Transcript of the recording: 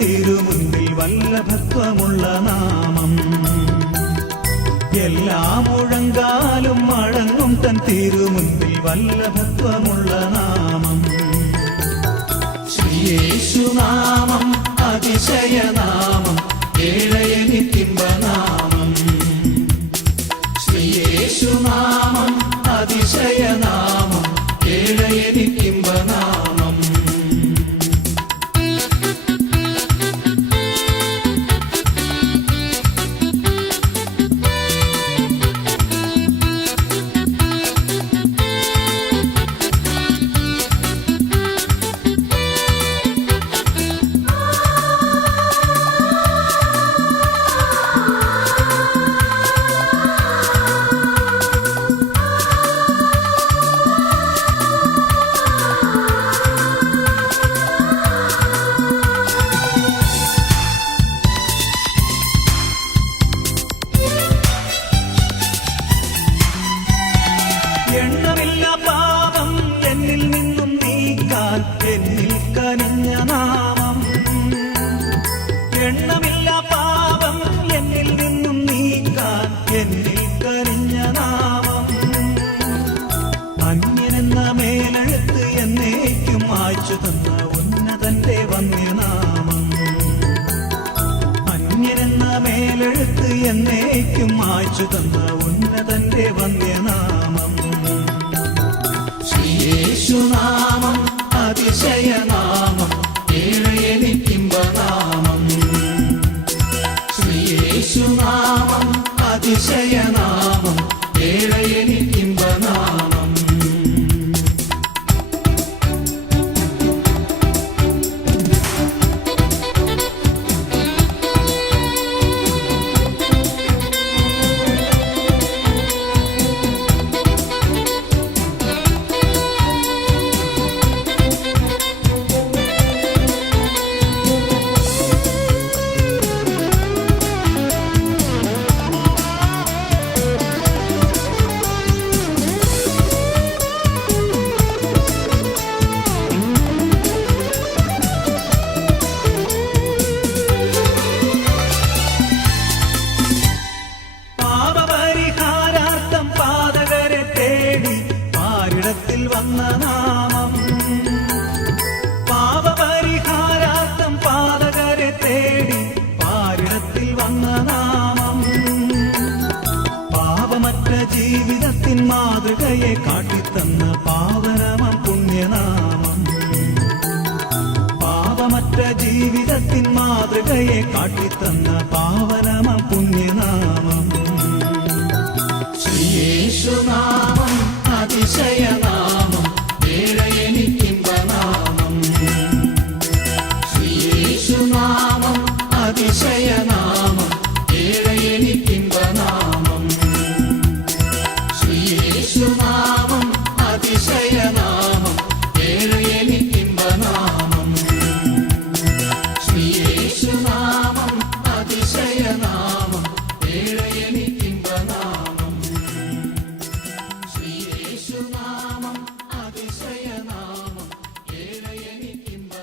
തിരുമുൻപിൽ വല്ലഭത്വമുള്ള നാമം. എല്ലാ മുഴങ്കാലും മടങ്ങും തൻ തിരുമുൻപിൽ വല്ലഭത്വമുള്ള നാമം. ശ്രീയേശുനാമം അതിശയനാമം, ഏഴയനിത്തിമ്പനാമം. ശ്രീയേശുനാമം അതിശയനാമം, ഏഴയനിത്തിമ്പനാമം. എണ്ണമില്ല പാപം എന്നിൽ നിന്നും നീക്കാൻ എന്നിൽ കനിഞ്ഞ നാമം. എണ്ണമില്ല പാപം എന്നിൽ നിന്നും നീക്കാൻ എന്നിൽ കനിഞ്ഞ നാമം. അന്യനെന്ന മേലെഴുത്ത് എന്നേക്കും മായ്ച്ചു തന്ന ഉന്നതന്റെ വന്യനാമം. അന്യനെന്ന മേലെഴുത്ത് എന്നേക്കും മായ്ച്ചു തന്ന ഉന്നതന്റെ വന്യനാമം. യേശുനാമം അതിശയനാമം, ഏഴയനിത്തിമ്പനാമം. ശ്രീയേശുനാമം അതിശയനാമം, ഏഴയനിത്തിമ്പനാമം. വന്ന നാമം. പാപപരിഹാരാർത്ഥം പാതകരെ തേടി പാരിടത്തിൽ വന്ന നാമം. പാപമറ്റ ജീവിതത്തിൻ മാതൃകയെ കാട്ടിത്തന്ന പാവനമം പുണ്യനാമം. പാപമറ്റ ജീവിതത്തിൻ മാതൃകയെ കാട്ടിത്തന്ന പാവനമം പുണ്യനാമം. ശ്രീയേശുനാമം